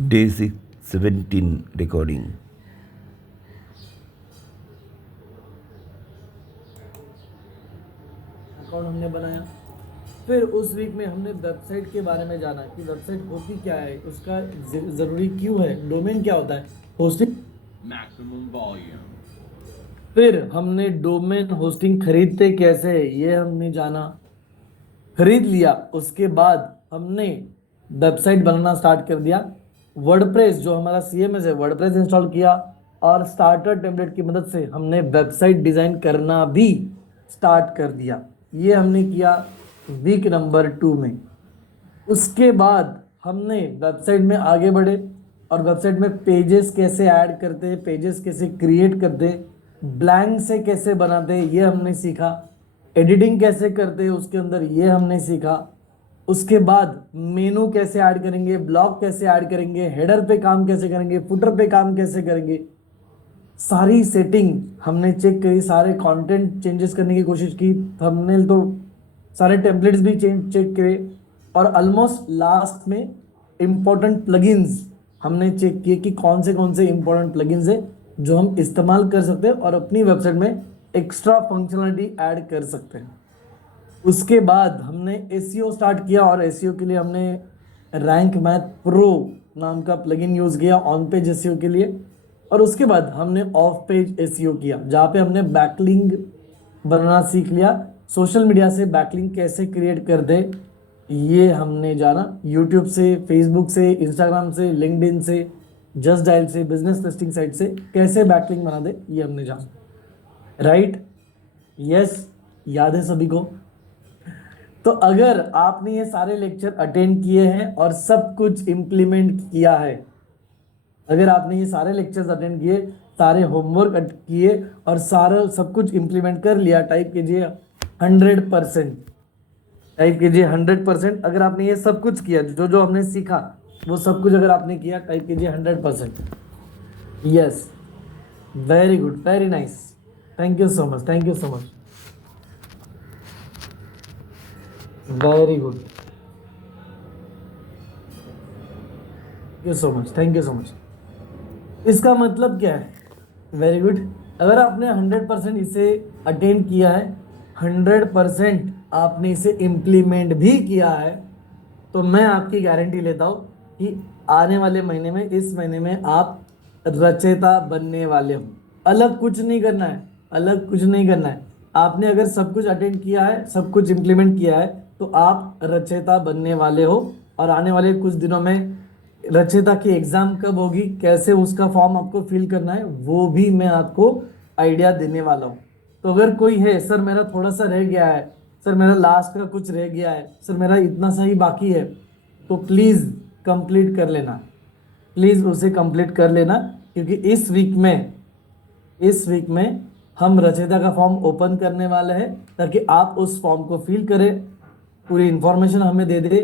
Day 17 recording. Account हमने बनाया। फिर उस वीक में हमने वेबसाइट के बारे में जाना कि वेबसाइट होती क्या है, उसका ज़रूरी क्यों है, डोमेन क्या होता है, होस्टिंग maximum volume. फिर हमने डोमेन होस्टिंग खरीदते कैसे है ये हमने जाना, खरीद लिया। उसके बाद हमने वेबसाइट बनाना स्टार्ट कर दिया। वर्डप्रेस जो हमारा CMS है, वर्डप्रेस इंस्टॉल किया और स्टार्टर टेम्पलेट की मदद से हमने वेबसाइट डिज़ाइन करना भी स्टार्ट कर दिया। ये हमने किया वीक नंबर 2 में। उसके बाद हमने वेबसाइट में आगे बढ़े और वेबसाइट में पेजेस कैसे ऐड करते हैं, पेजेस कैसे क्रिएट करते हैं, ब्लैंक से कैसे बनाते हैं ये हमने सीखा, एडिटिंग कैसे करते हैं उसके अंदर ये हमने सीखा। उसके बाद मेनू कैसे ऐड करेंगे, ब्लॉग कैसे ऐड करेंगे, हेडर पे काम कैसे करेंगे, फुटर पे काम कैसे करेंगे, सारी सेटिंग हमने चेक करी, सारे कंटेंट चेंजेस करने की कोशिश की, थंबनेल तो सारे टेम्पलेट्स भी चेक करे और ऑलमोस्ट लास्ट में इम्पोर्टेंट प्लगइन्स हमने चेक किए कि कौन से इम्पोर्टेंट प्लगइन्स है जो हम इस्तेमाल कर सकते हैं और अपनी वेबसाइट में एक्स्ट्रा फंक्शनलिटी ऐड कर सकते हैं। उसके बाद हमने SEO स्टार्ट किया और SEO के लिए हमने रैंक मैथ प्रो नाम का प्लगइन यूज़ किया ऑन पेज SEO के लिए। और उसके बाद हमने ऑफ पेज SEO किया जहाँ पे हमने बैकलिंक बनाना सीख लिया, सोशल मीडिया से बैकलिंक कैसे क्रिएट कर दे ये हमने जाना, यूट्यूब से, फेसबुक से, इंस्टाग्राम से, लिंक्डइन से, जस्ट डायल से, बिजनेस लिस्टिंग साइट से कैसे बैकलिंक बना दे ये हमने जाना। राइट? यस, याद है सभी को? तो अगर आपने ये सारे लेक्चर अटेंड किए हैं और सब कुछ इम्प्लीमेंट किया है, अगर आपने ये सारे लेक्चर्स अटेंड किए, सारे होमवर्क किए और सारा सब कुछ इम्प्लीमेंट कर लिया, टाइप कीजिए 100%, टाइप कीजिए 100%। अगर आपने ये सब कुछ किया, जो जो हमने सीखा वो सब कुछ अगर आपने किया, टाइप कीजिए 100%। Yes, very good, very nice, thank you so much, thank you so much, very good, thank you so much, thank you so much. इसका मतलब क्या है? Very good. अगर आपने 100% इसे अटेंड किया है, 100% आपने इसे इम्प्लीमेंट भी किया है, तो मैं आपकी गारंटी लेता हूँ कि आने वाले महीने में, इस महीने में आप रचयिता बनने वाले हो। अलग कुछ नहीं करना है, अलग कुछ नहीं करना है। आपने अगर सब कुछ अटेंड किया है, सब कुछ इम्प्लीमेंट किया है, तो आप रचयिता बनने वाले हो। और आने वाले कुछ दिनों में रचयिता की एग्जाम कब होगी, कैसे उसका फॉर्म आपको फिल करना है, वो भी मैं आपको आइडिया देने वाला हूँ। तो अगर कोई है, सर मेरा थोड़ा सा रह गया है, सर मेरा लास्ट का कुछ रह गया है, सर मेरा इतना सा ही बाकी है, तो प्लीज़ कंप्लीट कर लेना, प्लीज़ उसे कंप्लीट कर लेना। क्योंकि इस वीक में हम रचयिता का फॉर्म ओपन करने वाले हैं, ताकि आप उस फॉर्म को फिल करें, पूरी इंफॉर्मेशन हमें दे दे,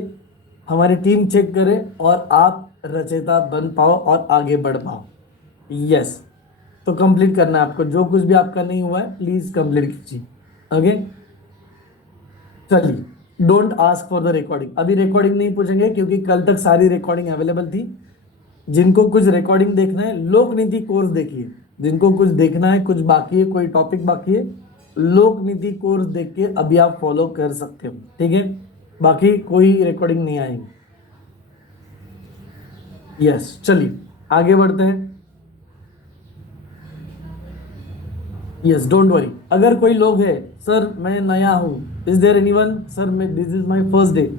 हमारी टीम चेक करे और आप रचयिता बन पाओ और आगे बढ़ पाओ। यस, तो कंप्लीट करना है आपको, जो कुछ भी आपका नहीं हुआ है प्लीज कंप्लीट कीजिए। ओके, चलिए, don't ask for the recording, अभी रिकॉर्डिंग नहीं पूछेंगे क्योंकि कल तक सारी रिकॉर्डिंग अवेलेबल थी। जिनको कुछ रिकॉर्डिंग देखना है, लोक नीति कोर्स देखिए। जिनको कुछ देखना है, कुछ बाकी है, कोई टॉपिक बाकी है, लोक नीति कोर्स देख के अभी आप फॉलो कर सकते हो, ठीक है? बाकी कोई रिकॉर्डिंग नहीं आएगी। यस, चलिए आगे बढ़ते हैं। Yes, don't worry. अगर कोई लोग है, सर मैं नया हूँ, इज देयर एनीवन, सर मैं, this is my first day,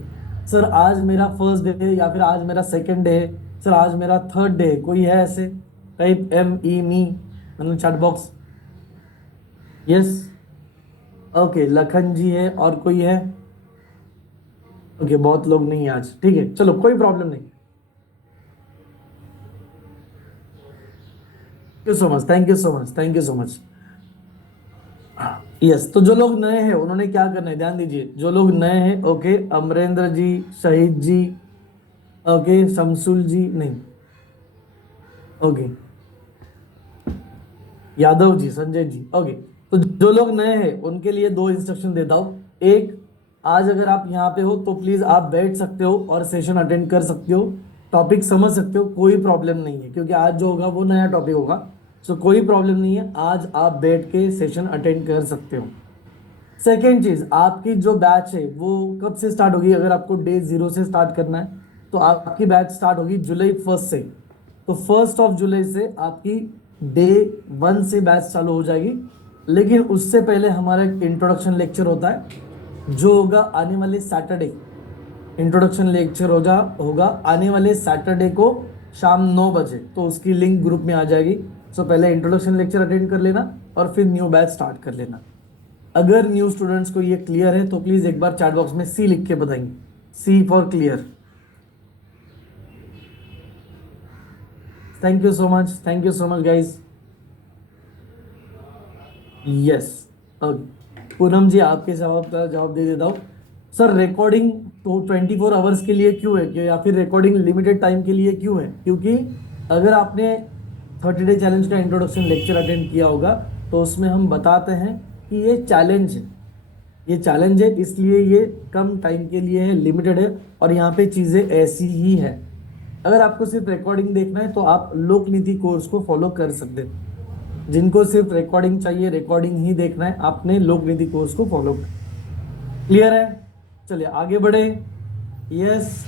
sir आज मेरा फर्स्ट डे है, या फिर आज मेरा सेकंड डे है, सर आज मेरा थर्ड डे है, कोई है ऐसे? टाइप ME मी मतलब chat box. Yes, okay, Lakhan ji है, और कोई है? ओके, बहुत लोग नहीं है आज, ठीक है, चलो कोई प्रॉब्लम नहीं। Thank you so much, thank you so much, thank you so much. Yes, तो जो लोग नए हैं उन्होंने क्या करना है, ध्यान दीजिए। जो लोग नए हैं, ओके, अमरेंद्र जी, शहीद जी, ओके, शमसुल जी, नहीं, ओके, यादव जी, संजय जी, ओके। तो जो लोग नए हैं उनके लिए दो इंस्ट्रक्शन देता हूँ। एक, आज अगर आप यहाँ पे हो तो प्लीज आप बैठ सकते हो और सेशन अटेंड कर सकते हो। टॉपिक समझ सकते हो, कोई प्रॉब्लम नहीं है, क्योंकि आज जो होगा वो नया टॉपिक होगा। सो कोई प्रॉब्लम नहीं है, आज आप बैठ के सेशन अटेंड कर सकते हो। सेकेंड चीज, आपकी जो बैच है वो कब से स्टार्ट होगी? अगर आपको डे 0 से स्टार्ट करना है तो आपकी बैच स्टार्ट होगी जुलाई 1 से। तो 1 जुलाई से आपकी डे 1 से बैच चालू हो जाएगी। लेकिन उससे पहले हमारा एक इंट्रोडक्शन लेक्चर होता है जो होगा आने वाले सैटरडे। इंट्रोडक्शन लेक्चर होगा आने वाले सैटरडे को शाम 9 बजे। तो उसकी लिंक ग्रुप में आ जाएगी। सो पहले इंट्रोडक्शन लेक्चर अटेंड कर लेना और फिर न्यू बैच स्टार्ट कर लेना। अगर न्यू स्टूडेंट्स को ये क्लियर है तो प्लीज एक बार चैट बॉक्स में सी लिख के बताएंगे, C for clear. Thank you so much guys. Yes, Poonam ji आपके जवाब का जवाब दे देता हूँ। सर रिकॉर्डिंग तो 24 आवर्स के लिए क्यों है, या फिर रिकॉर्डिंग लिमिटेड टाइम के लिए क्यों है? क्योंकि अगर आपने 30 डे चैलेंज का इंट्रोडक्शन लेक्चर अटेंड किया होगा तो उसमें हम बताते हैं कि ये चैलेंज है, ये चैलेंज है, इसलिए ये कम टाइम के लिए है, लिमिटेड है, और यहाँ पे चीज़ें ऐसी ही है। अगर आपको सिर्फ रिकॉर्डिंग देखना है तो आप लोक नीति कोर्स को फॉलो कर सकते हैं। जिनको सिर्फ रिकॉर्डिंग चाहिए, रिकॉर्डिंग ही देखना है, आपने लोक नीति कोर्स को फॉलो कर। क्लियर है? चलिए आगे बढ़े। यस,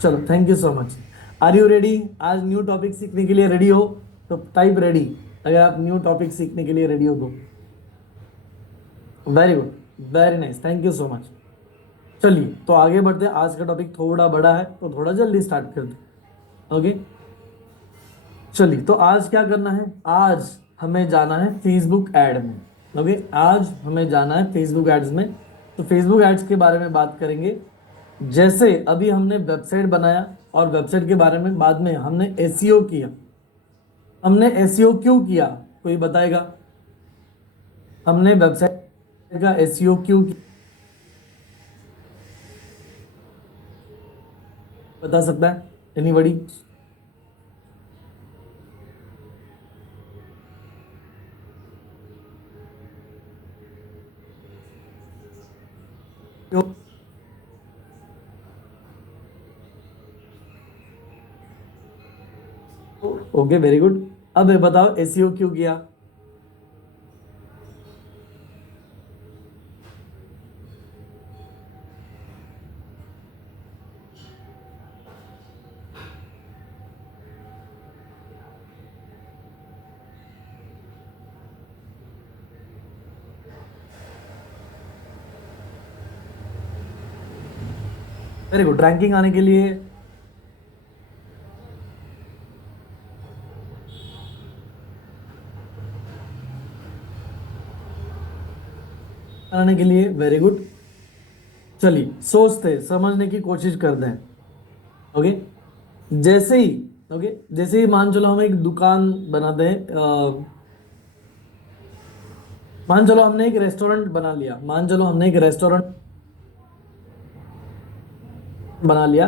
चलो thank you so much. Are you ready? आज न्यू टॉपिक सीखने के लिए रेडी हो तो टाइप रेडी, अगर आप न्यू टॉपिक सीखने के लिए रेडी हो तो। Very good, very nice, thank you so much. चलिए तो आगे बढ़ते हैं। आज का टॉपिक थोड़ा बड़ा है तो थोड़ा जल्दी स्टार्ट करते हैं। ओके, चलिए तो आज क्या करना है? आज हमें जाना है फेसबुक ऐड में। ओके, आज हमें जाना है फेसबुक एड्स में। तो फेसबुक एड्स के बारे में बात करेंगे। जैसे अभी हमने वेबसाइट बनाया और वेबसाइट के बारे में बाद में हमने एसईओ किया। हमने एसईओ क्यों किया, कोई बताएगा? हमने वेबसाइट का एसईओ क्यों किया, बता सकता है एनीबॉडी? क्यों? Okay, very good. अब ये बताओ एसईओ क्यों किया? वेरी गुड, रैंकिंग आने के लिए। आने के लिए, वेरी गुड। चलिए सोचते समझने की कोशिश करते हैं। ओके, जैसे ही जैसे ही मान चलो हम एक दुकान बनाते हैं, मान चलो हमने एक रेस्टोरेंट बना लिया, मान चलो हमने एक रेस्टोरेंट बना लिया,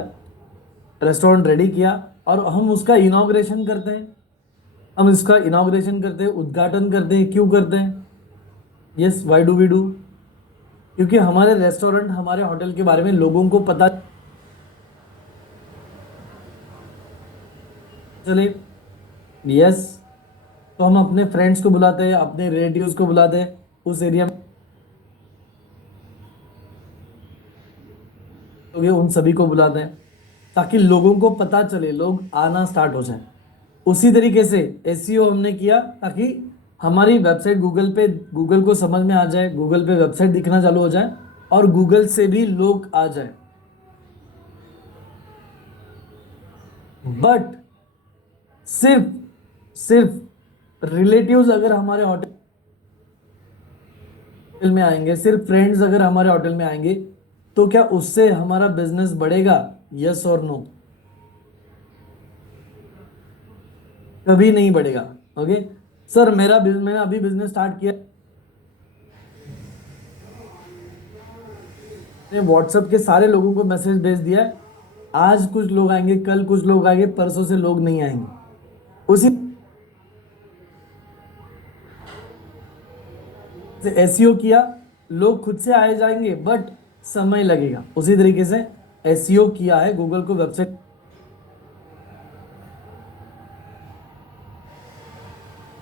रेस्टोरेंट रेडी किया और हम उसका इनॉग्रेशन करते हैं। हम इसका इनॉग्रेशन करते हैं, उद्घाटन करते हैं। क्यों करते हैं? Yes, why do we do? क्योंकि हमारे रेस्टोरेंट, हमारे होटल के बारे में लोगों को पता चले। यस, तो हम अपने फ्रेंड्स को बुलाते हैं, अपने रिलेटिव्स को बुलाते हैं उस एरिया में, उन सभी को बुलाते हैं ताकि लोगों को पता चले, लोग आना स्टार्ट हो जाए। उसी तरीके से एसईओ हमने किया ताकि हमारी वेबसाइट गूगल को समझ में आ जाए, गूगल पे वेबसाइट दिखना चालू हो जाए और गूगल से भी लोग आ जाए। बट सिर्फ सिर्फ रिलेटिव्स अगर हमारे होटल में आएंगे, सिर्फ फ्रेंड्स अगर हमारे होटल में आएंगे तो क्या उससे हमारा बिजनेस बढ़ेगा? यस और नो? कभी नहीं बढ़ेगा। ओके सर, मैंने अभी बिजनेस स्टार्ट किया, व्हाट्सएप के सारे लोगों को मैसेज भेज दिया है, आज कुछ लोग आएंगे, कल कुछ लोग आएंगे, परसों से लोग नहीं आएंगे। उसी से एसईओ किया, लोग खुद से आए जाएंगे बट समय लगेगा। उसी तरीके से एसईओ किया है, गूगल को वेबसाइट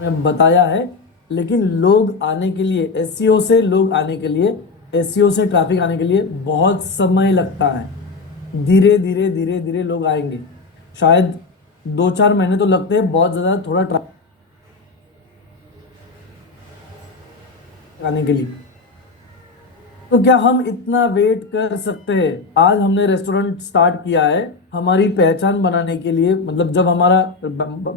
में बताया है, लेकिन लोग आने के लिए, एसईओ से लोग आने के लिए, एसईओ से ट्रैफिक आने के लिए बहुत समय लगता है। धीरे धीरे धीरे धीरे लोग आएंगे, शायद 2-4 महीने तो लगते हैं बहुत ज़्यादा थोड़ा ट्रैफिक आने के लिए। तो क्या हम इतना वेट कर सकते हैं? आज हमने रेस्टोरेंट स्टार्ट किया है हमारी पहचान बनाने के लिए, मतलब जब हमारा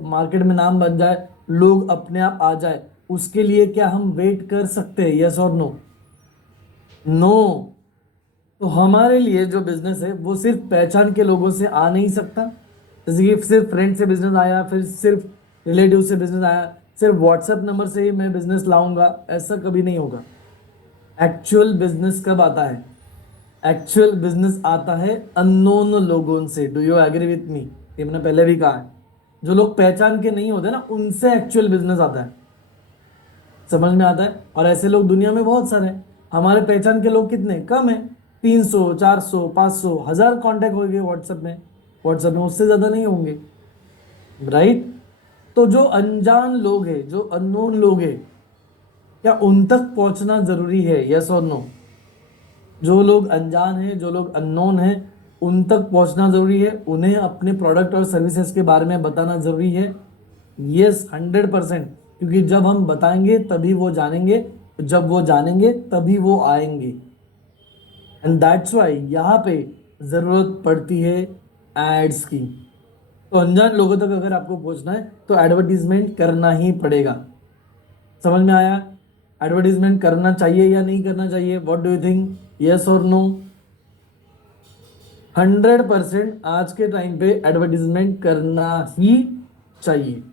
मार्केट में नाम बन जाए, लोग अपने आप आ जाए, उसके लिए क्या हम वेट कर सकते हैं? यस और नो? नो। तो हमारे लिए जो बिजनेस है वो सिर्फ पहचान के लोगों से आ नहीं सकता। जैसे कि सिर्फ फ्रेंड से बिजनेस आया, फिर सिर्फ रिलेटिव से बिजनेस आया, सिर्फ व्हाट्सएप नंबर से ही मैं बिजनेस लाऊंगा, ऐसा कभी नहीं होगा। एक्चुअल बिजनेस कब आता है? एक्चुअल बिजनेस आता है अननोन लोगों से। Do you agree with me? ये मैंने पहले भी कहा है, जो लोग पहचान के नहीं होते ना, उनसे एक्चुअल बिजनेस आता है। समझ में आता है? और ऐसे लोग दुनिया में बहुत सारे हैं। हमारे पहचान के लोग कितने कम है, 300, 400, 500, 1000 कांटेक्ट होंगे व्हाट्सएप में। व्हाट्सएप में उससे ज्यादा नहीं होंगे, राइट? तो जो अनजान लोग हैं, जो अननोन लोग हैं, क्या उन तक पहुंचना जरूरी है? यस और नो? जो लोग अनजान हैं, जो लोग अननोन हैं, उन तक पहुंचना जरूरी है, उन्हें अपने प्रोडक्ट और सर्विसेज के बारे में बताना जरूरी है। यस, 100%। क्योंकि जब हम बताएंगे तभी वो जानेंगे, जब वो जानेंगे तभी वो आएंगे। एंड दैट्स वाई यहाँ पे जरूरत पड़ती है एड्स की। तो अनजान लोगों तक अगर आपको पहुंचना है तो एडवर्टीजमेंट करना ही पड़ेगा। समझ में आया? एडवर्टीजमेंट करना चाहिए या नहीं करना चाहिए? What do you think? Yes और नो? 100% आज के टाइम पे एडवर्टीजमेंट करना ही चाहिए।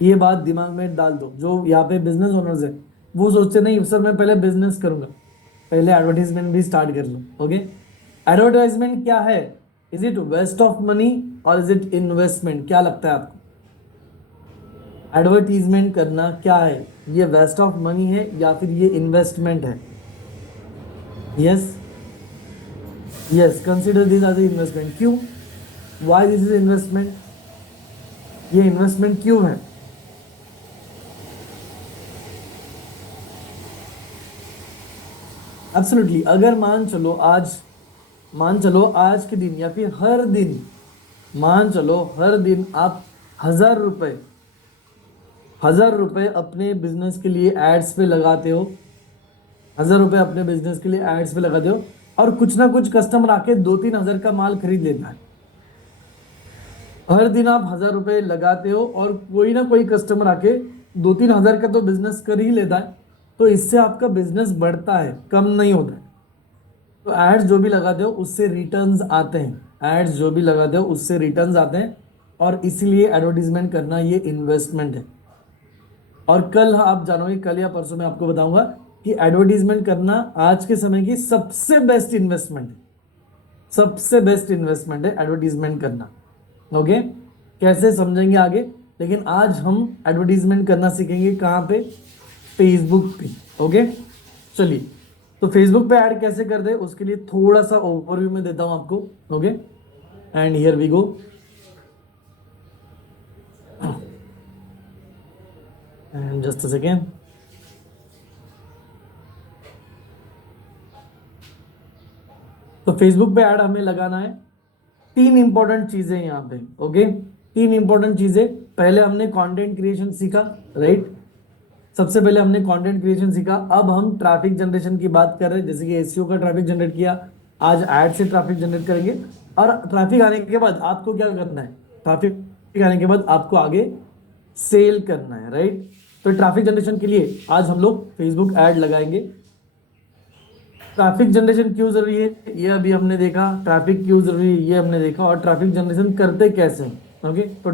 ये बात दिमाग में डाल दो। जो यहाँ पे बिजनेस ओनर्स है वो सोचते नहीं सर मैं पहले बिजनेस करूंगा, पहले एडवर्टीजमेंट भी स्टार्ट कर लो। ओके, एडवर्टाइजमेंट क्या है? Is it waste of money और इज इट इन्वेस्टमेंट? क्या लगता है आपको? एडवर्टीजमेंट करना क्या है? ये वेस्ट ऑफ मनी है या फिर ये इन्वेस्टमेंट है? Yes, yes, consider this as a investment. क्यों? Why this is investment? ये इन्वेस्टमेंट क्यों है? एब्सोल्युटली। अगर मान चलो आज के दिन या फिर हर दिन, मान चलो हर दिन आप 1000 रुपए, 1000 रुपए अपने बिजनेस के लिए एड्स पे लगाते हो, 1000 रुपए अपने बिजनेस के लिए एड्स पे लगाते हो, और कुछ ना कुछ कस्टमर आके 2-3 हजार का माल खरीद लेता है। हर दिन आप 1000 रुपए लगाते हो और कोई ना कोई कस्टमर आके 2-3 हजार का तो बिजनेस कर ही लेता है, तो इससे आपका बिजनेस बढ़ता है, कम नहीं होता है। तो एड्स जो भी लगाते हो उससे रिटर्न्स आते हैं, एड्स जो भी लगाते हो उससे रिटर्न्स आते हैं, और इसीलिए एडवर्टीजमेंट करना ये इन्वेस्टमेंट है। और कल आप जानोगे, कल या परसों में आपको बताऊंगा कि एडवर्टीजमेंट करना आज के समय की सबसे बेस्ट इन्वेस्टमेंट है। सबसे बेस्ट इन्वेस्टमेंट है एडवर्टीजमेंट करना। ओके, कैसे समझेंगे आगे, लेकिन आज हम एडवर्टीजमेंट करना सीखेंगे कहाँ पे? फेसबुक पे। ओके, चलिए, तो फेसबुक पे ऐड कैसे कर दे उसके लिए थोड़ा सा ओवरव्यू में देता हूं आपको। Okay, and here we go. And just a second. तो फेसबुक पे ऐड हमें लगाना है। 3 इंपॉर्टेंट चीजें यहाँ पे। ओके, 3 इंपॉर्टेंट चीजें। पहले हमने कंटेंट क्रिएशन सीखा, राइट? सबसे पहले हमने कंटेंट क्रिएशन सीखा। अब हम ट्रैफिक जनरेशन की बात कर रहे हैं, जैसे कि एसईओ का ट्रैफिक जनरेट किया, आज ऐड से ट्रैफिक जनरेट करेंगे। और ट्रैफिक आने के बाद आपको क्या करना है? ट्रैफिक आने के बाद आपको आगे सेल करना है, राइट? तो ट्रैफिक जनरेशन के लिए आज हम लोग फेसबुक ऐड लगाएंगे। ट्रैफिक जनरेशन क्यों जरूरी है ये अभी हमने देखा, ट्रैफिक क्यों जरूरी है ये हमने देखा, और ट्रैफिक जनरेशन करते कैसे हैं। ओके, तो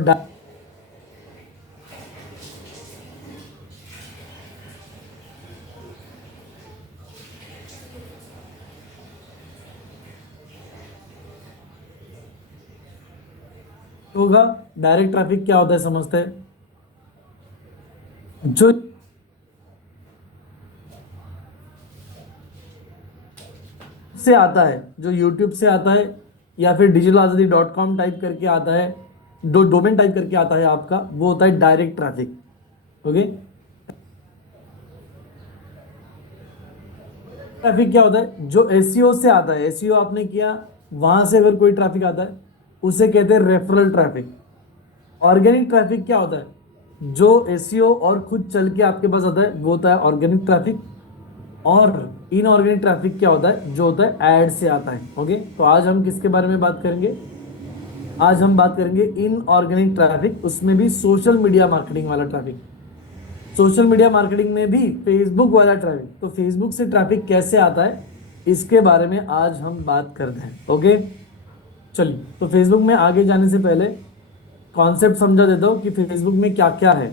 होगा डायरेक्ट ट्रैफिक क्या होता है समझते हैं। जो से आता है, जो यूट्यूब से आता है, या फिर digitalazadi.com टाइप करके आता है, डोमेन टाइप करके आता है आपका, वो होता है डायरेक्ट ट्रैफिक। ओके, ट्रैफिक क्या होता है? जो एसईओ से आता है, एसईओ आपने किया, वहां से अगर कोई ट्रैफिक आता है उसे कहते हैं रेफरल ट्रैफिक। ऑर्गेनिक ट्रैफिक क्या होता है? जो एसईओ और खुद चल के आपके पास आता है वो होता है ऑर्गेनिक ट्रैफिक। और इनऑर्गेनिक ट्रैफिक क्या होता है? जो होता है एड से आता है। ओके, तो आज हम किसके बारे में बात करेंगे? आज हम बात करेंगे इनऑर्गेनिक ट्रैफिक, उसमें भी सोशल मीडिया मार्केटिंग वाला ट्रैफिक। सोशल मीडिया मार्केटिंग में भी फेसबुक वाला ट्रैफिक। तो फेसबुक से ट्रैफिक कैसे आता है, इसके बारे में आज हम बात करते हैं। ओके, चलिए, तो फेसबुक में आगे जाने से पहले कॉन्सेप्ट समझा देता हूँ कि फेसबुक में क्या क्या है।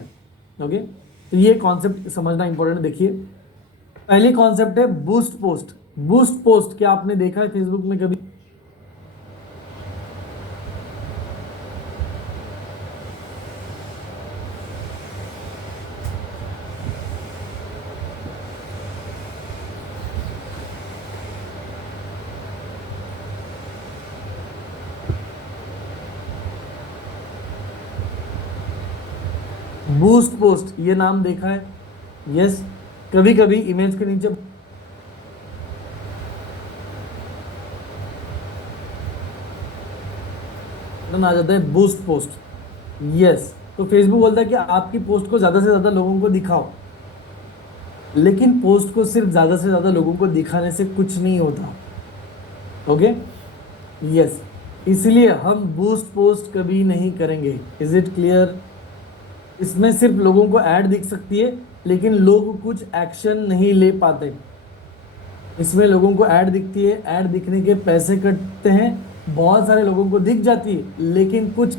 ओके, तो ये कॉन्सेप्ट समझना इंपॉर्टेंट है। देखिए, पहली कॉन्सेप्ट है बूस्ट पोस्ट। बूस्ट पोस्ट क्या आपने देखा है फेसबुक में कभी? बूस्ट पोस्ट ये नाम देखा है? यस, कभी कभी इमेज के नीचे बटन आ जाता है बूस्ट पोस्ट। यस, तो फेसबुक बोलता है कि आपकी पोस्ट को ज्यादा से ज्यादा लोगों को दिखाओ, लेकिन पोस्ट को सिर्फ ज्यादा से ज्यादा लोगों को दिखाने से कुछ नहीं होता। ओके, यस, इसलिए हम बूस्ट पोस्ट कभी नहीं करेंगे। Is it clear? इसमें सिर्फ लोगों को ऐड दिख सकती है, लेकिन लोग कुछ एक्शन नहीं ले पाते। इसमें लोगों को ऐड दिखती है, ऐड दिखने के पैसे कटते हैं, बहुत सारे लोगों को दिख जाती है, लेकिन कुछ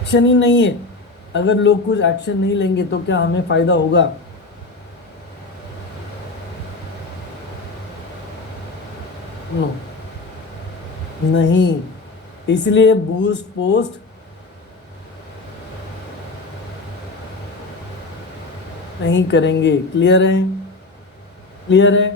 एक्शन ही नहीं है। अगर लोग कुछ एक्शन नहीं लेंगे तो क्या हमें फायदा होगा? नो, नहीं। इसलिए बूस्ट पोस्ट नहीं करेंगे। क्लियर है? क्लियर है?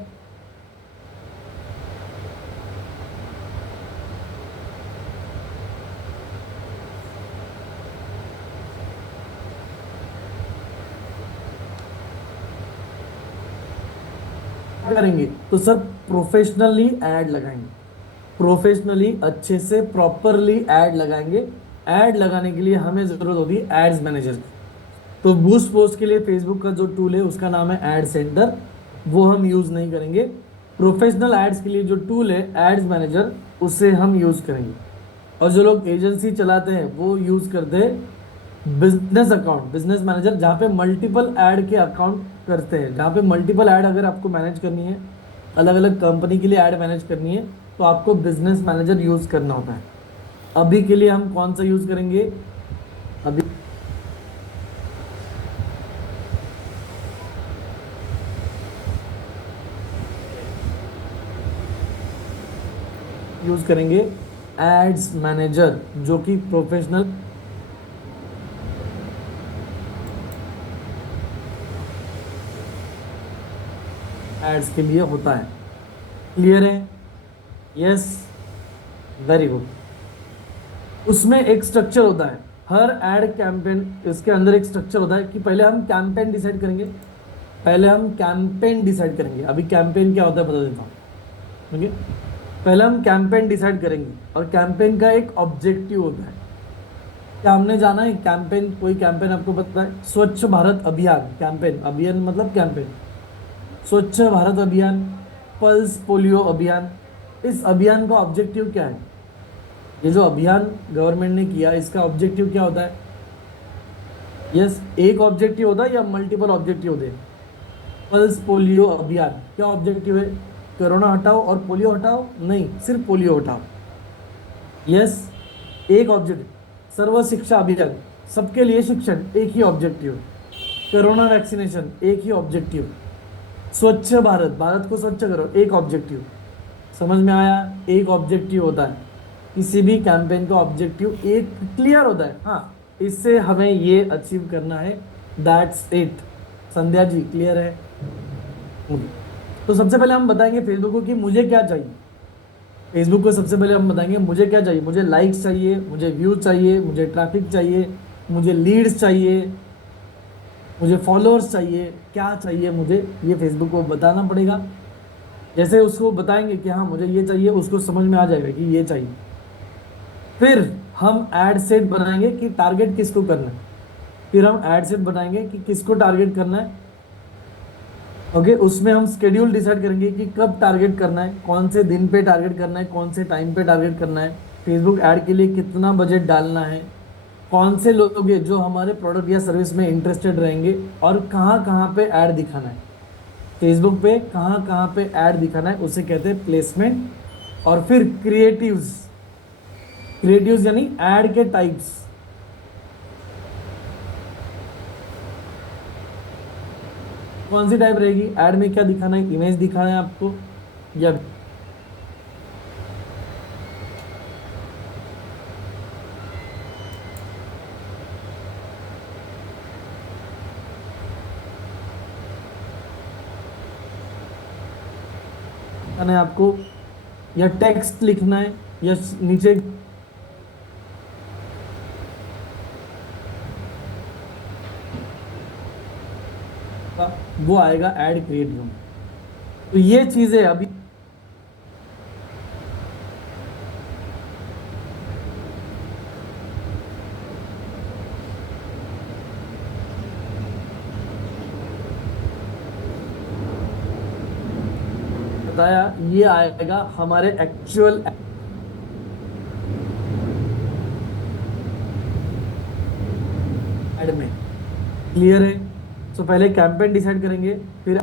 करेंगे तो सर प्रोफेशनली ऐड लगाएंगे, प्रोफेशनली अच्छे से प्रॉपरली ऐड लगाएंगे। ऐड लगाने के लिए हमें जरूरत होती है एड्स मैनेजर की। तो बूस्ट पोस्ट के लिए फेसबुक का जो टूल है उसका नाम है एड सेंटर, वो हम यूज नहीं करेंगे। प्रोफेशनल एड्स के लिए जो टूल है एड्स मैनेजर, उसे हम यूज करेंगे। और जो लोग एजेंसी चलाते हैं वो यूज करते हैं बिजनेस अकाउंट, बिजनेस मैनेजर, जहाँ पे मल्टीपल ऐड के अकाउंट करते हैं। जहाँ पे मल्टीपल ऐड अगर आपको मैनेज करनी है, अलग अलग कंपनी के लिए ऐड मैनेज करनी है, तो आपको बिजनेस मैनेजर यूज करना होता है। अभी के लिए हम कौन सा यूज करेंगे? अभी यूज करेंगे एड्स मैनेजर, जो कि प्रोफेशनल एड्स के लिए होता है। क्लियर है? Yes, very good. उसमें एक स्ट्रक्चर होता है, हर एड कैंपेन, इसके अंदर एक स्ट्रक्चर होता है कि पहले हम कैंपेन डिसाइड करेंगे। पहले हम कैंपेन डिसाइड करेंगे। अभी कैंपेन क्या होता है बता देता हूँ। ओके, पहले हम कैंपेन डिसाइड करेंगे और कैंपेन का एक ऑब्जेक्टिव होता है। क्या हमने जाना है कैंपेन? कोई कैंपेन आपको पता है? स्वच्छ भारत अभियान कैंपेन, अभियान मतलब कैंपेन। स्वच्छ भारत अभियान, पल्स पोलियो अभियान, इस अभियान का ऑब्जेक्टिव क्या है? ये जो अभियान गवर्नमेंट ने किया, इसका ऑब्जेक्टिव क्या होता है? यस, एक ऑब्जेक्टिव होता है या मल्टीपल ऑब्जेक्टिव होते हैं? पल्स पोलियो अभियान क्या ऑब्जेक्टिव है? कोरोना हटाओ और पोलियो हटाओ? नहीं, सिर्फ पोलियो हटाओ। यस, एक ऑब्जेक्टिव। सर्व शिक्षा अभियान, सबके लिए शिक्षण, एक ही ऑब्जेक्टिव। कोरोना वैक्सीनेशन, एक ही ऑब्जेक्टिव। स्वच्छ भारत, भारत को स्वच्छ करो, एक ऑब्जेक्टिव। समझ में आया? एक ऑब्जेक्टिव होता है, किसी भी कैंपेन का ऑब्जेक्टिव एक क्लियर होता है। हाँ, इससे हमें ये अचीव करना है, that's it. Sandhya ji clear है? तो सबसे पहले हम बताएंगे फेसबुक को कि मुझे क्या चाहिए। फेसबुक को सबसे पहले हम बताएंगे मुझे क्या चाहिए। मुझे लाइक्स चाहिए, मुझे व्यूज चाहिए, मुझे ट्रैफिक चाहिए, मुझे लीड्स चाहिए, मुझे फॉलोअर्स चाहिए, क्या चाहिए मुझे, ये फेसबुक को बताना पड़ेगा। जैसे उसको बताएंगे कि हाँ मुझे ये चाहिए, उसको समझ में आ जाएगा कि ये चाहिए। फिर हम एड सेट बनाएंगे कि टारगेट किसको करना है। फिर हम एड सेट बनाएंगे कि किसको टारगेट करना है। ओके, उसमें हम स्केड्यूल डिसाइड करेंगे कि कब टारगेट करना है, कौन से दिन पे टारगेट करना है, कौन से टाइम पे टारगेट करना है, फेसबुक ऐड के लिए कितना बजट डालना है, कौन से लोग हैं जो हमारे प्रोडक्ट या सर्विस में इंटरेस्टेड रहेंगे, और कहाँ कहाँ पे ऐड दिखाना है। फेसबुक पे कहाँ कहाँ पे ऐड दिखाना है, उसे कहते हैं प्लेसमेंट। और फिर क्रिएटिव्स। क्रिएटिव्स यानी ऐड के टाइप्स। कौन सी टाइप रहेगी, ऐड में क्या दिखाना है, इमेज दिखाना है आपको या दिखाना है आपको, या टेक्स्ट लिखना है, या नीचे वो आएगा ऐड क्रिएटिव। तो ये चीजें अभी बताया, ये आएगा हमारे एक्चुअल ऐड में। क्लियर है? तो पहले कैंपेन डिसाइड करेंगे, फिर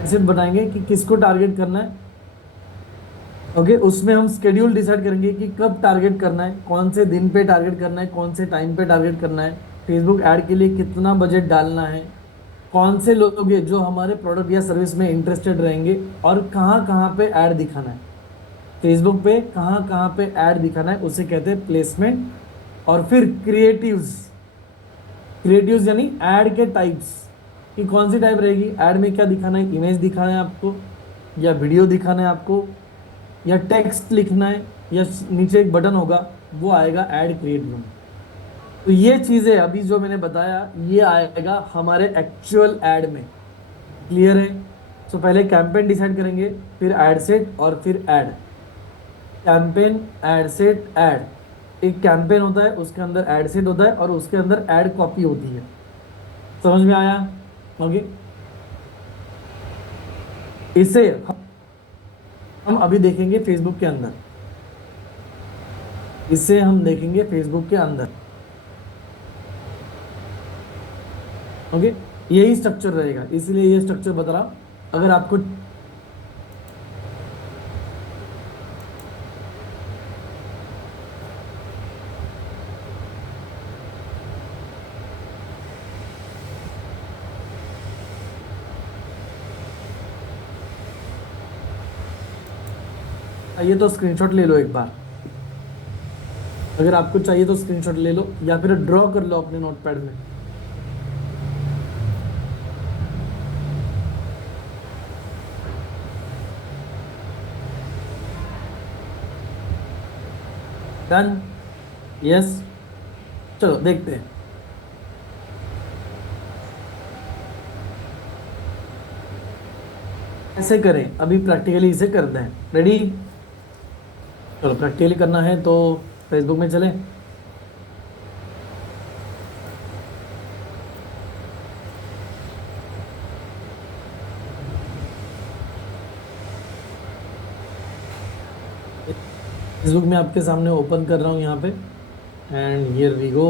एडसेट बनाएंगे कि किसको टारगेट करना है। ओके, उसमें हम स्केड्यूल डिसाइड करेंगे कि कब टारगेट करना है, कौन से दिन पे टारगेट करना है, कौन से टाइम पे टारगेट करना है, फेसबुक ऐड के लिए कितना बजट डालना है, कौन से लोग हैं जो हमारे प्रोडक्ट या सर्विस में इंटरेस्टेड रहेंगे, और कहाँ कहाँ पे ऐड दिखाना है। फेसबुक पे कहाँ कहाँ पे ऐड दिखाना है, उसे कहते हैं प्लेसमेंट। और फिर क्रिएटिव्स। क्रिएटिव्स यानी ऐड के टाइप्स, कि कौन सी टाइप रहेगी, ऐड में क्या दिखाना है, इमेज दिखाना है आपको, या वीडियो दिखाना है आपको, या टेक्स्ट लिखना है, या नीचे एक बटन होगा, वो आएगा ऐड क्रिएटिव। तो ये चीज़ें अभी जो मैंने बताया, ये आएगा हमारे एक्चुअल ऐड में। क्लियर है? तो पहले कैंपेन डिसाइड करेंगे, फिर ऐड सेट, और फिर add. Campaign, add set, add. एक कैंपेन होता है, उसके अंदर ऐड सेट होता है, और उसके अंदर ऐड कॉपी होती है। समझ में आया? ओके, इसे हम अभी देखेंगे फेसबुक के अंदर। इसे हम देखेंगे फेसबुक के अंदर। ओके, यही स्ट्रक्चर रहेगा, इसलिए ये स्ट्रक्चर बता रहा हूं। अगर आपको चाहिए तो स्क्रीनशॉट ले लो एक बार। अगर आपको चाहिए तो स्क्रीनशॉट ले लो, या फिर ड्रॉ कर लो अपने नोटपैड में। डन? यस, चलो देखते हैं कैसे करें। अभी प्रैक्टिकली इसे करते हैं। रेडी? चलो, प्रैक्टिकली करना है तो फेसबुक में चलें। फेसबुक में आपके सामने ओपन कर रहा हूँ यहाँ पे, एंड हियर वी गो।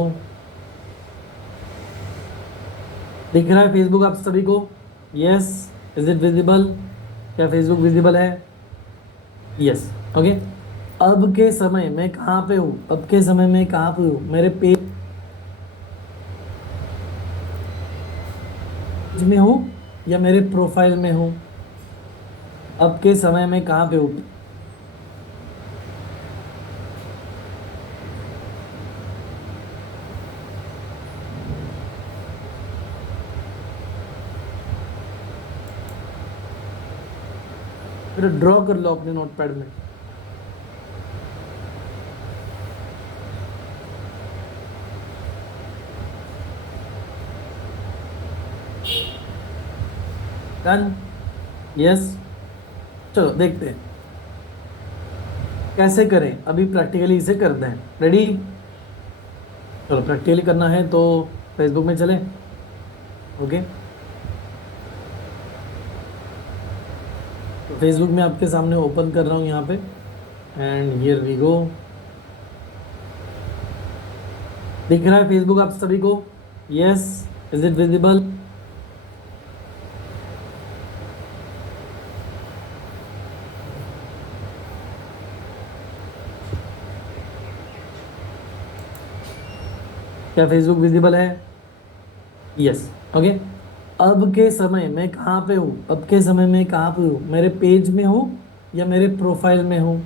दिख रहा है फेसबुक आप सभी को? Yes, is it visible? क्या फेसबुक विजिबल है? यस। ओके, अब के समय मैं कहाँ पे हूँ? अब के समय में कहाँ पे हूँ? मेरे पेज में हूँ या मेरे प्रोफाइल में हूँ? अब के समय में कहाँ पे हूँ? फिर ड्रॉ कर लो अपने नोटपैड में। डन? यस। चलो देखते हैं कैसे करें, अभी प्रैक्टिकली इसे करते हैं। रेडी? चलो प्रैक्टिकली करना है तो फेसबुक में चले। ओके, तो फेसबुक में आपके सामने ओपन कर रहा हूँ यहाँ पे, एंड हियर वी गो। दिख रहा है फेसबुक आप सभी को? Yes, is it visible? क्या फेसबुक विजिबल है? यस। ओके, अब के समय मैं कहाँ पे हूँ? अब के समय में कहाँ पे हूँ? मेरे पेज में हूँ या मेरे प्रोफाइल में हूँ?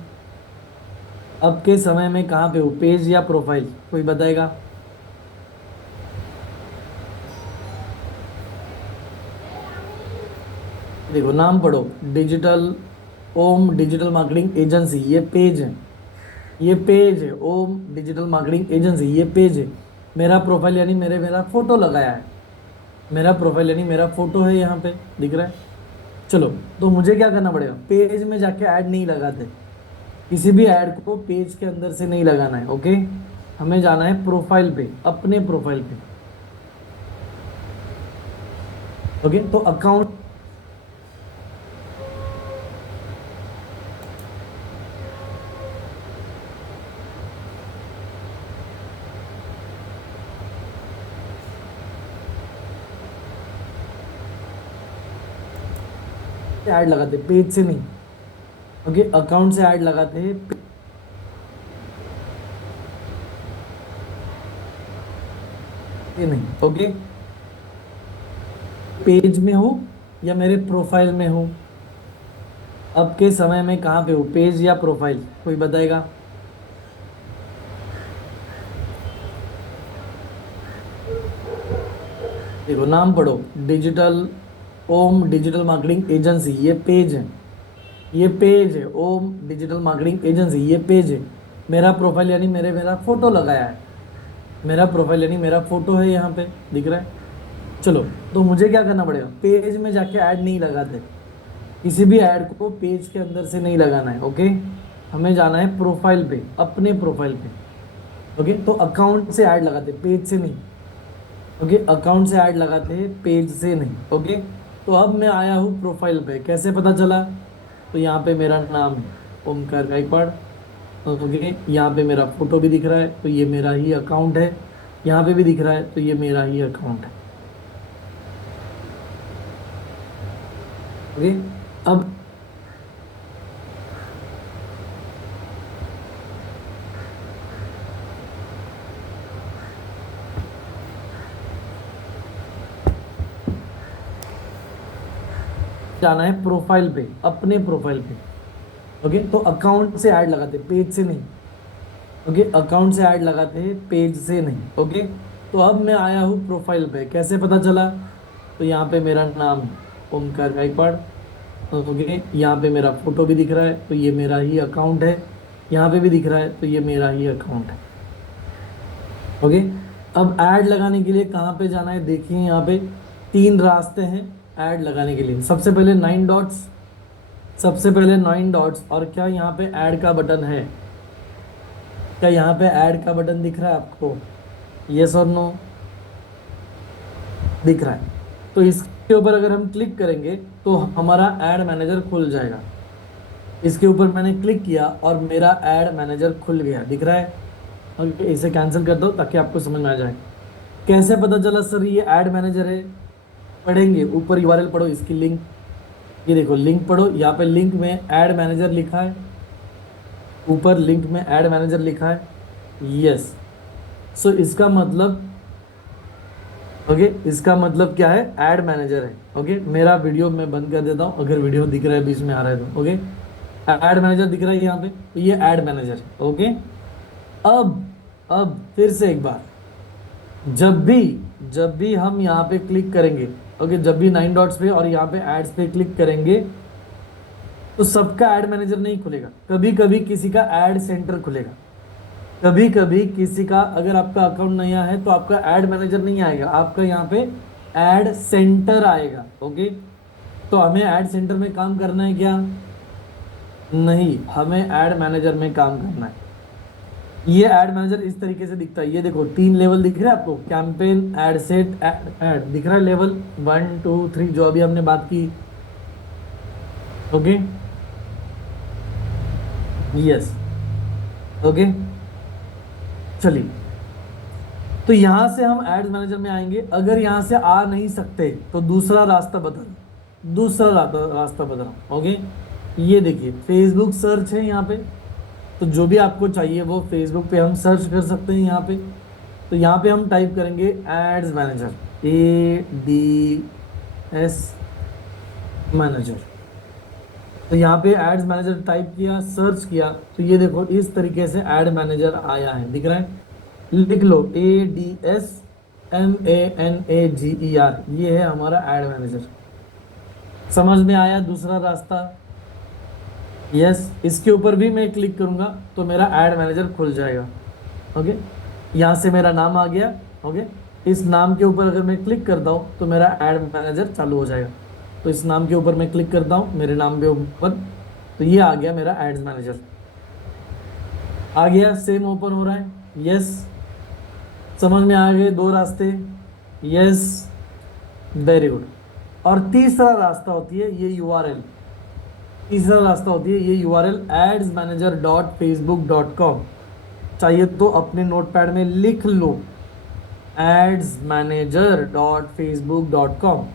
अब के समय में कहाँ पे हूँ, पेज या प्रोफाइल? कोई बताएगा? देखो नाम पढ़ो, डिजिटल ओम डिजिटल मार्केटिंग एजेंसी, ये पेज है, ये पेज है। ओम डिजिटल मार्केटिंग एजेंसी, ये पेज है। मेरा प्रोफाइल यानी मेरा फोटो लगाया है, मेरा प्रोफाइल यानी मेरा फोटो है, यहाँ पे दिख रहा है। चलो, तो मुझे क्या करना पड़ेगा? पेज में जाके ऐड नहीं लगाते, किसी भी ऐड को पेज के अंदर से नहीं लगाना है। ओके, हमें जाना है प्रोफाइल पे, अपने प्रोफाइल पे। ओके, तो अकाउंट ऐड लगाते, पेज से नहीं। ओके, अकाउंट से ऐड लगाते हैं, ये नहीं। ओके, पेज में हो या मेरे प्रोफाइल में हो? अब के समय में कहाँ पे हो, पेज या प्रोफाइल? कोई बताएगा? देखो नाम पढ़ो, डिजिटल ओम डिजिटल मार्केटिंग एजेंसी, ये पेज है, ये पेज है। ओम डिजिटल मार्केटिंग एजेंसी, ये पेज है। मेरा प्रोफाइल यानी मेरा फोटो लगाया है, मेरा प्रोफाइल यानी मेरा फोटो है, यहाँ पे दिख रहा है। चलो, तो मुझे क्या करना पड़ेगा? पेज में जाके ऐड नहीं लगाते, किसी भी ऐड को पेज के अंदर से नहीं लगाना है। ओके, हमें जाना है प्रोफाइल पे, अपने प्रोफाइल पे। ओके, तो अकाउंट से ऐड लगाते, पेज से नहीं। ओके, अकाउंट से ऐड लगाते हैं, पेज से नहीं। ओके, तो अब मैं आया हूँ प्रोफाइल पे, कैसे पता चला? तो यहाँ पे मेरा नाम है ओमकार गायकवाड़। ओके, यहाँ पे मेरा फोटो भी दिख रहा है, तो ये मेरा ही अकाउंट है। यहाँ पे भी दिख रहा है, तो ये मेरा ही अकाउंट है। ओके, अब जाना है प्रोफाइल पे, अपने प्रोफाइल पे। ओके, तो अकाउंट से ऐड लगाते, पेज से नहीं। ओके, अकाउंट से ऐड लगाते हैं, पेज से नहीं। ओके, तो अब मैं आया हूँ प्रोफाइल पे, कैसे पता चला? तो यहाँ पे मेरा नाम है ओमकार गायकवाड़। ओके, यहाँ पे मेरा फोटो भी दिख रहा है, तो ये मेरा ही अकाउंट है। यहाँ पे भी दिख रहा है, तो ये मेरा ही अकाउंट है। ओके, अब ऐड लगाने के लिए कहाँ पे जाना है? देखिए यहाँ पे 3 रास्ते हैं ऐड लगाने के लिए। सबसे पहले 9 डॉट्स, सबसे पहले 9 डॉट्स। और क्या यहाँ पे ऐड का बटन है? क्या यहाँ पे ऐड का बटन दिख रहा है आपको? यस और नो? दिख रहा है। तो इसके ऊपर अगर हम क्लिक करेंगे तो हमारा ऐड मैनेजर खुल जाएगा। इसके ऊपर मैंने क्लिक किया और मेरा ऐड मैनेजर खुल गया, दिख रहा है। ओके, इसे कैंसिल कर दो ताकि आपको समझ में आ जाए। कैसे पता चला सर ये ऐड मैनेजर है? पढ़ेंगे, ऊपर यूआरएल पढ़ो, इसकी लिंक, ये देखो लिंक पढ़ो। यहाँ पे लिंक में ऐड मैनेजर लिखा है, ऊपर लिंक में ऐड मैनेजर लिखा है। यस, सो इसका मतलब, ओके, इसका मतलब क्या है? ऐड मैनेजर है। ओके, मेरा वीडियो मैं बंद कर देता हूँ अगर वीडियो दिख रहा है बीच में आ रहा है तो। ओके, ऐड मैनेजर दिख रहा है यहाँ पे, तो ये ऐड मैनेजर है। ओके, अब फिर से एक बार, जब भी हम यहाँ पे क्लिक करेंगे, ओके, जब भी 9 डॉट्स पे और यहाँ पे एड्स पे क्लिक करेंगे, तो सबका ऐड मैनेजर नहीं खुलेगा, कभी कभी किसी का ऐड सेंटर खुलेगा, कभी कभी किसी का, अगर आपका अकाउंट नया है तो आपका ऐड मैनेजर नहीं आएगा, आपका यहाँ पे ऐड सेंटर आएगा। ओके, तो हमें ऐड सेंटर में काम करना है क्या? नहीं, हमें ऐड मैनेजर में काम करना है। ये ऐड मैनेजर इस तरीके से दिखता है, ये देखो 3 लेवल दिख रहा है आपको, कैंपेन, ऐड सेट, ऐड दिख रहा है, लेवल 1 2 3 जो अभी हमने बात की। ओके, यस, ओके, चलिए, तो यहां से हम एड्स मैनेजर में आएंगे। अगर यहां से आ नहीं सकते तो दूसरा रास्ता बता रहा हूं, दूसरा रास्ता बता रहा हूं। ओके, ये देखिए फेसबुक सर्च है यहाँ पे, तो जो भी आपको चाहिए वो फेसबुक पे हम सर्च कर सकते हैं यहाँ पे। तो यहाँ पे हम टाइप करेंगे एड्स मैनेजर, ADS मैनेजर। तो यहाँ पे एड्स मैनेजर टाइप किया, सर्च किया, तो ये देखो इस तरीके से एड मैनेजर आया है, दिख रहा है, लिख लो ADSMANAGER, ये है हमारा एड मैनेजर। समझ में आया दूसरा रास्ता? यस, इसके ऊपर भी मैं क्लिक करूंगा तो मेरा ऐड मैनेजर खुल जाएगा। ओके, यहाँ से मेरा नाम आ गया। ओके, इस नाम के ऊपर अगर मैं क्लिक करता हूँ तो मेरा ऐड मैनेजर चालू हो जाएगा। तो इस नाम के ऊपर मैं क्लिक करता हूँ, मेरे नाम के ऊपर, तो ये आ गया मेरा एड्स मैनेजर, आ गया, सेम ओपन हो रहा है। यस, समझ में आ गए 2 रास्ते? Yes, very good. और तीसरा रास्ता होती है ये URL, तीसरा रास्ता होती है ये URL adsmanager.facebook.com। चाहिए तो अपने नोटपैड में लिख लो adsmanager.facebook.com।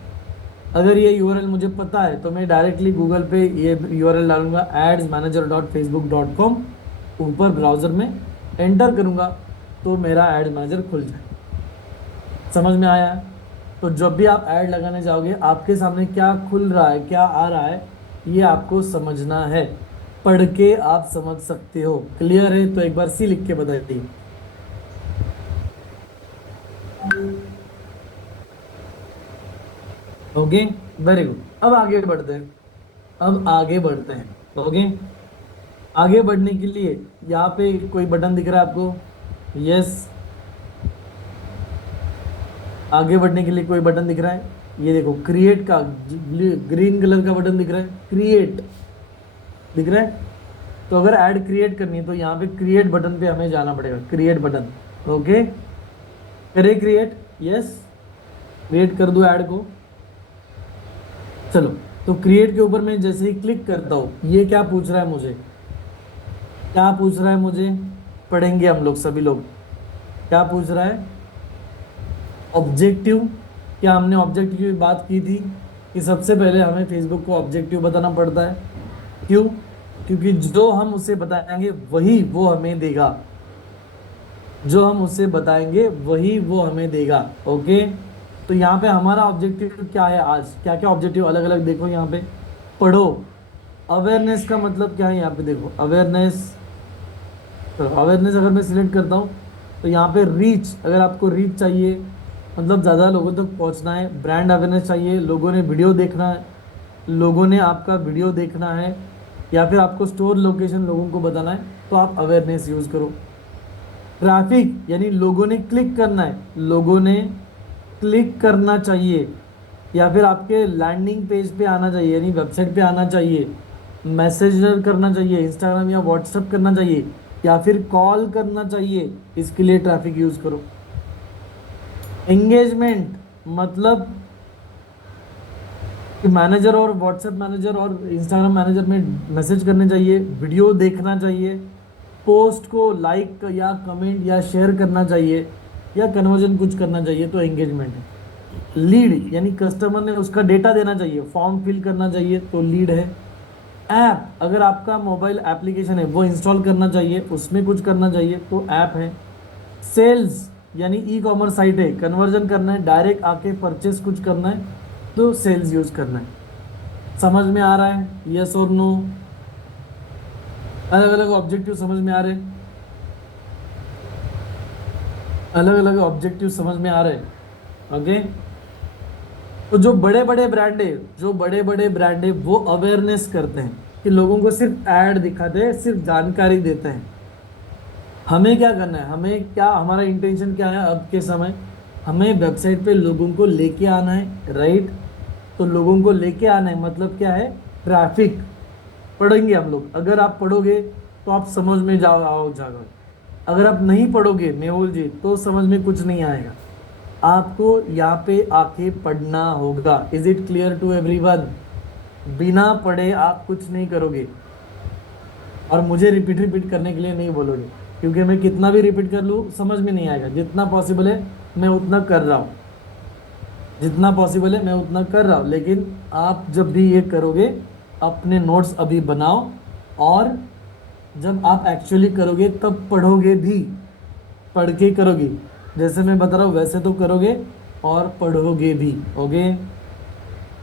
अगर ये URL मुझे पता है तो मैं डायरेक्टली गूगल पे ये URL डालूंगा adsmanager.facebook.com, ऊपर ब्राउज़र में एंटर करूंगा तो मेरा एड मैनेजर खुल जाए। समझ में आया? तो जब भी आप ऐड लगाने जाओगे आपके सामने क्या खुल रहा है, क्या आ रहा है, ये आपको समझना है, पढ़ के आप समझ सकते हो। क्लियर है? तो एक बार सी लिख के बताइए। Okay, very good. अब आगे बढ़ते हैं, अब आगे बढ़ते हैं। ओके, आगे बढ़ने के लिए यहाँ पे कोई बटन दिख रहा है आपको? यस, आगे बढ़ने के लिए कोई बटन दिख रहा है? ये देखो क्रिएट का ग्रीन कलर का बटन दिख रहा है, क्रिएट दिख रहा है। तो अगर ऐड क्रिएट करनी है तो यहाँ पे क्रिएट बटन पे हमें जाना पड़ेगा, क्रिएट बटन। ओके, करे क्रिएट, यस, क्रिएट कर दो ऐड को। चलो, तो क्रिएट के ऊपर मैं जैसे ही क्लिक करता हूँ, ये क्या पूछ रहा है मुझे, क्या पूछ रहा है मुझे, पढ़ेंगे हम लोग सभी लोग। क्या पूछ रहा है? ऑब्जेक्टिव। क्या हमने ऑब्जेक्टिव की बात की थी कि सबसे पहले हमें फेसबुक को ऑब्जेक्टिव बताना पड़ता है। क्यों? क्योंकि जो हम उसे बताएंगे वही वो हमें देगा, जो हम उसे बताएंगे वही वो हमें देगा। ओके, तो यहाँ पे हमारा ऑब्जेक्टिव क्या है आज, क्या क्या ऑब्जेक्टिव अलग अलग देखो यहाँ पे, पढ़ो। अवेयरनेस का मतलब क्या है यहाँ पे देखो, अवेयरनेस। तो अवेयरनेस अगर मैं सिलेक्ट करता हूँ तो यहाँ पे रीच, अगर आपको रीच चाहिए मतलब ज़्यादा लोगों तक पहुँचना है, ब्रांड अवेयरनेस चाहिए, लोगों ने वीडियो देखना है, लोगों ने आपका वीडियो देखना है, या फिर आपको स्टोर लोकेशन लोगों को बताना है, तो आप अवेयरनेस यूज़ करो। ट्रैफिक यानी लोगों ने क्लिक करना है, लोगों ने क्लिक करना चाहिए, या फिर आपके लैंडिंग पेज पे आना चाहिए यानी वेबसाइट पे आना चाहिए, मैसेजर करना चाहिए, इंस्टाग्राम या व्हाट्सएप करना चाहिए, या फिर कॉल करना चाहिए, इसके लिए ट्रैफिक यूज़ करो। एंगेजमेंट मतलब कि मैनेजर और व्हाट्सएप मैनेजर और इंस्टाग्राम मैनेजर में मैसेज करने चाहिए, वीडियो देखना चाहिए, पोस्ट को लाइक या कमेंट या शेयर करना चाहिए, या कन्वर्जन कुछ करना चाहिए, तो एंगेजमेंट है। लीड यानी कस्टमर ने उसका डेटा देना चाहिए, फॉर्म फिल करना चाहिए, तो लीड है। ऐप, अगर आपका मोबाइल एप्लीकेशन है वो इंस्टॉल करना चाहिए, उसमें कुछ करना चाहिए, तो ऐप है। सेल्स यानी ई कॉमर्स साइट है, कन्वर्जन करना है, डायरेक्ट आके परचेस कुछ करना है, तो सेल्स यूज़ करना है। समझ में आ रहा है? यस और नो? अलग अलग ऑब्जेक्टिव समझ में आ रहे हैं? अलग अलग ऑब्जेक्टिव समझ में आ रहे हैं? ओके, तो जो बड़े बड़े ब्रांड है, जो बड़े बड़े ब्रांड है वो अवेयरनेस करते हैं, कि लोगों को सिर्फ ऐड दिखाते हैं, सिर्फ जानकारी देते हैं। हमें क्या करना है, हमें क्या, हमारा इंटेंशन क्या है अब के समय, हमें वेबसाइट पे लोगों को लेके आना है, राइट। तो लोगों को लेके आना है मतलब क्या है, ट्रैफिक। पढ़ेंगे हम लोग, अगर आप पढ़ोगे तो आप समझ में आओ जाओगे, अगर आप नहीं पढ़ोगे मेहुल जी तो समझ में कुछ नहीं आएगा। आपको यहाँ पे आके पढ़ना होगा। Is it clear to everyone? बिना पढ़े आप कुछ नहीं करोगे, और मुझे रिपीट करने के लिए नहीं बोलोगे, क्योंकि मैं कितना भी रिपीट कर लूँ समझ में नहीं आएगा। जितना पॉसिबल है मैं उतना कर रहा हूँ, जितना पॉसिबल है मैं उतना कर रहा हूँ। लेकिन आप जब भी ये करोगे, अपने नोट्स अभी बनाओ, और जब आप एक्चुअली करोगे तब पढ़ोगे भी, पढ़ के करोगे। जैसे मैं बता रहा हूँ वैसे तो करोगे और पढ़ोगे भी। ओके,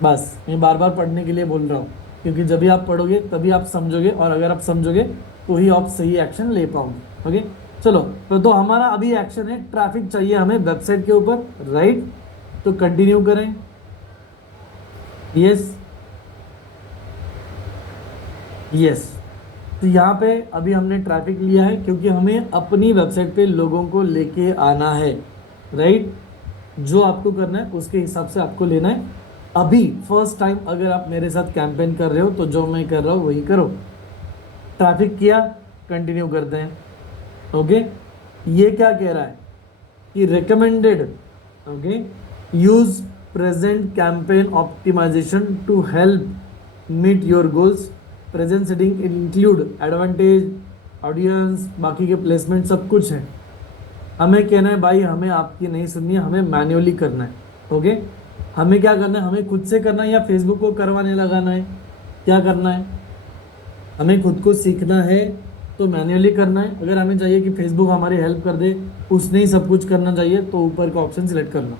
बस मैं बार बार पढ़ने के लिए बोल रहा हूँ, क्योंकि जब भी आप पढ़ोगे तभी आप समझोगे, और अगर आप समझोगे तो ही आप सही एक्शन ले पाओगे। ओके, चलो तो हमारा अभी एक्शन है, ट्रैफिक चाहिए हमें वेबसाइट के ऊपर, राइट। तो कंटिन्यू करें। यस यस, तो यहाँ पे अभी हमने ट्रैफिक लिया है, क्योंकि हमें अपनी वेबसाइट पे लोगों को लेके आना है, राइट। जो आपको करना है उसके हिसाब से आपको लेना है। अभी फर्स्ट टाइम अगर आप मेरे साथ कैंपेन कर रहे हो तो जो मैं कर रहा हूँ वही करो। ट्रैफिक किया, कंटिन्यू करते हैं। ओके, ये क्या कह रहा है कि recommended, okay, use present campaign optimisation to help meet your goals. Present setting include advantage, audience, बाकी के प्लेसमेंट सब कुछ है। हमें कहना है भाई, हमें आपकी नहीं सुननी है, हमें मैन्युअली करना है। ओके, हमें क्या करना है, हमें खुद से करना है या फेसबुक को करवाने लगाना है, क्या करना है? हमें खुद को सीखना है तो मैन्युअली करना है। अगर हमें चाहिए कि फेसबुक हमारी हेल्प कर दे, उसने ही सब कुछ करना चाहिए, तो ऊपर का ऑप्शन सिलेक्ट करना।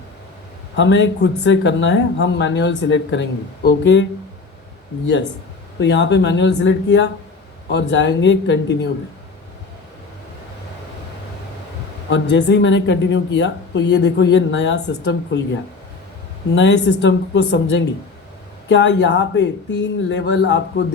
हमें खुद से करना है, हम मैनुअल सिलेक्ट करेंगे। ओके, यस, तो यहाँ पे मैनुअल सिलेक्ट किया और जाएंगे कंटिन्यू पे। और जैसे ही मैंने कंटिन्यू किया तो ये देखो, ये नया सिस्टम खुल गया। नए सिस्टम को समझेंगे क्या, यहाँ पे 3 लेवल आपको